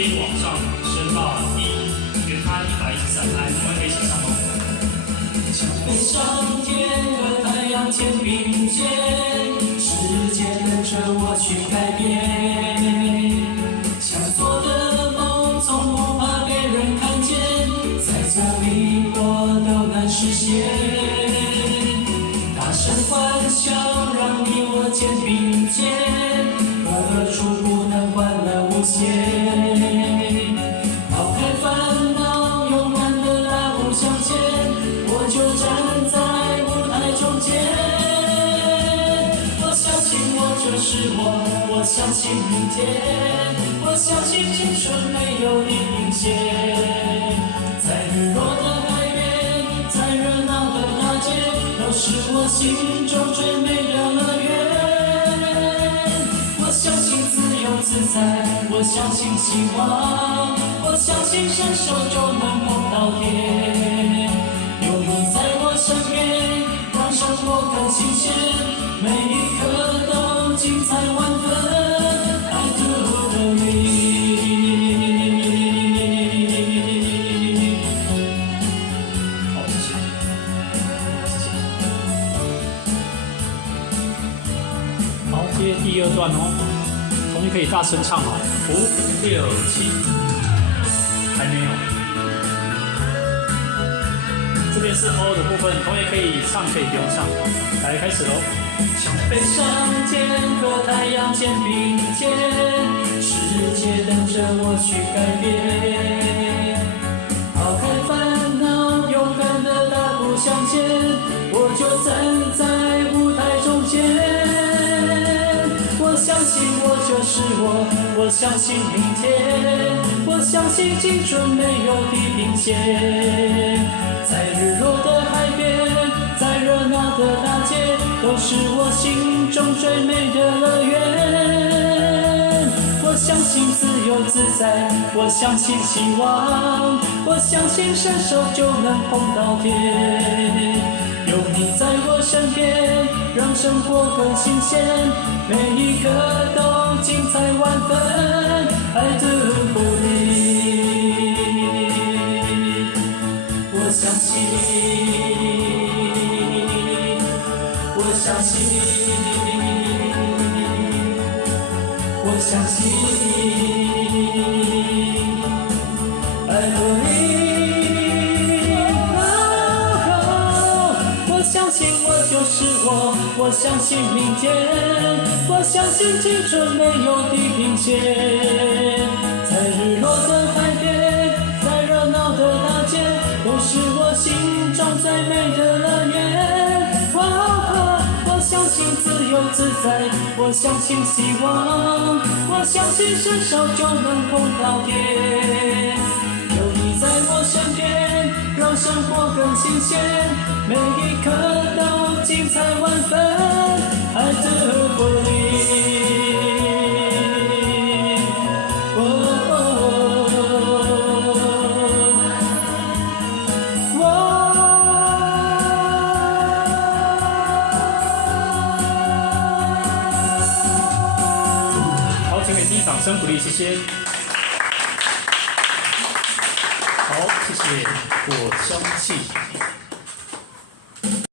接往上升到原它113拍，我们可以一起唱哦。想飞上天和太阳肩并肩，世界等着我去改变。想做的梦从不怕被人看见，在这里我都能实现。大声欢笑，让你我肩并肩，何处不能欢乐无限？抛开烦恼，勇敢的大步向前，我就站在舞台中间。我相信我就是我，我相信明天，我相信青春没有地平线。在日落的海边，在热闹的大街，都是我心中最美的乐园。我相信自由自在，我相信希望，我相信伸手就能碰到天。有你在我身边，让生活更新鲜，每一刻都精彩万分。I do believe。好，谢谢。好，接第2段哦，同学可以大声唱哦。5、6、7，还没有。这边是 O 的部分，同学可以唱，可以不用唱。来，开始喽。想飞上天和太阳肩并肩，世界等着我去改变。抛开烦恼，勇敢的大步向前，我就站在舞台中间。我相信我就是我，我相信明天，我相信青春没有地平线。在日落的海边，在热闹的大街，都是我心中最美的乐园。我相信自由自在，我相信希望，我相信伸手就能碰到天。有你在我身边，让生活更新鲜，每一刻都精彩万分。I do believe。我相信，我相信，我相信。I believe。我相信我就是我，我相信明天，我相信青春没有地平线。在日落的海边，在热闹的大街，都是我心中最美的乐园。我相信自由自在，我相信希望，我相信伸手就能碰到天。有你在我身边，让生活更新鲜，每一刻都精彩万分。I do believe。好，请给自己掌声鼓励，谢谢。好，谢谢。我相信。